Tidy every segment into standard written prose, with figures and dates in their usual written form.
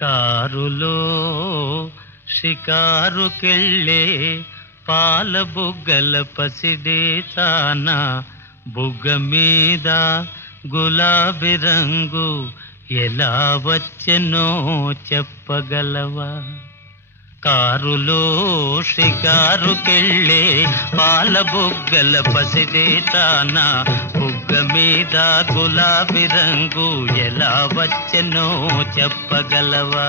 కారులో షికారుకెళ్ళే పాల బుగ్గల పసిడే తాన బుగ్గ మీద గులాబీ రంగు ఎలా వచ్చెనో చెప్పగలవా? కారులో షికారుకెళ్ళే పాల బుగ్గల పసిడే తాన బుగ్గ మీద గులాబీ రంగు ఎలా వచ్చెనో చెప్పగలవా?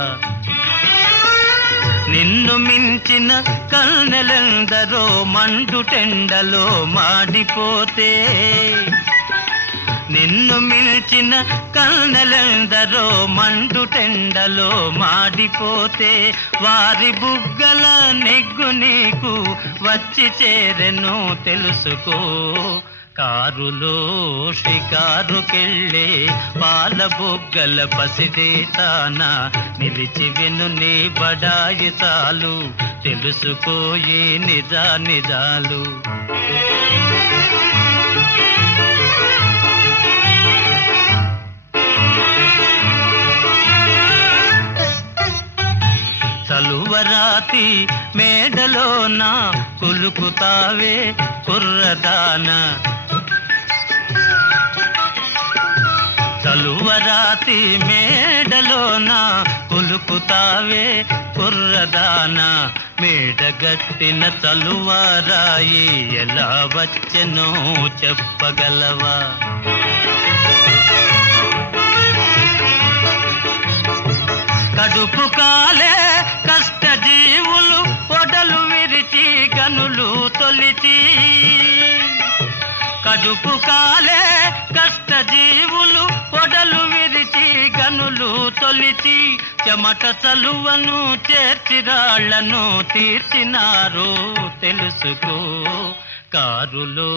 నిన్ను మించిన కన్నెలందరో మండుటెండలో మాడిపోతే, నిన్ను మిల్చిన కన్నెలందరో మండుటెండలో మాడిపోతే, వారి బుగ్గల నెగ్గు నీకు వచ్చి చేరెను తెలుసుకో. కారులో షికారుకెళ్ళే పాల బుగ్గల పసిడే తాన నిలిచి విను నీ బడాయి చాలు తెలుసుకోయి నిజాలు. చలువరాతి మేడలోన కులుకుతావే కుర్రదాన, చలువరాతి మేడలోన కులుకుతావే కుర్రదాన, మేడగట్టిన చలువరాయి ఎలా వచ్చెనో చెప్పగలవా? కడుపు కాలే కష్టజీవులు పొడలు విరిచి గనులు తొలిచి, కడుపు కాలే కష్టజీవులు పొడలు విరిచి గనులు తొలిచి, చెమట చలువను చేర్చిరాళ్లను తీర్చినారు తెలుసుకో. కారులో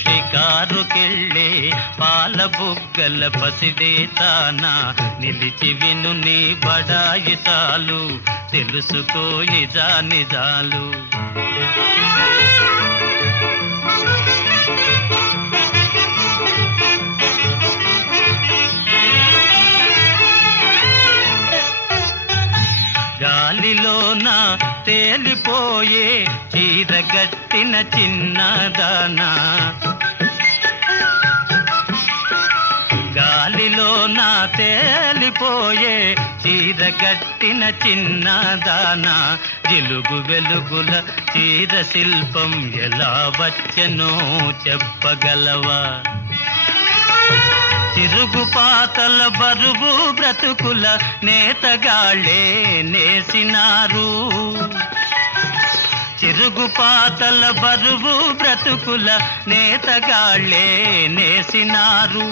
షికారుకెళ్ళే పాల బుగ్గల పసిడే తాన నిలిచి విను నీ బడాయి చాలు తెలుసుకో నిజాలు. గాలిలోన తేలిపోయే చీరగట్టిన చిన్నదానా, గాలిలోన తేలిపోయే చీరగట్టిన చిన్నదానా, జిలుగు వెలుగుల చీర శిల్పం ఎలా వచ్చెనో చెప్పగలవా? చిరుగుపాతల బరువు బ్రతుకుల నేతగాళ్ళే నేసినారు, చిరుగుపాతల బరువు బ్రతుకుల నేతగాళ్ళే నేసినారు,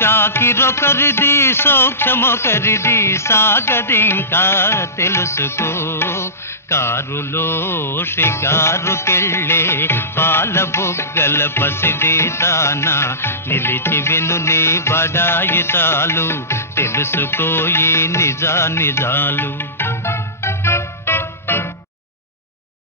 చాకిరొకరిది సౌఖ్యమొకరిది సాగదింకా తెలుసుకో. కారులో షికారుకెళ్ళే పాల బుగ్గల పసిడే తాన నిలిచి విను నీ బడాయి చాలు తెలుసుకోయి నిజాలు.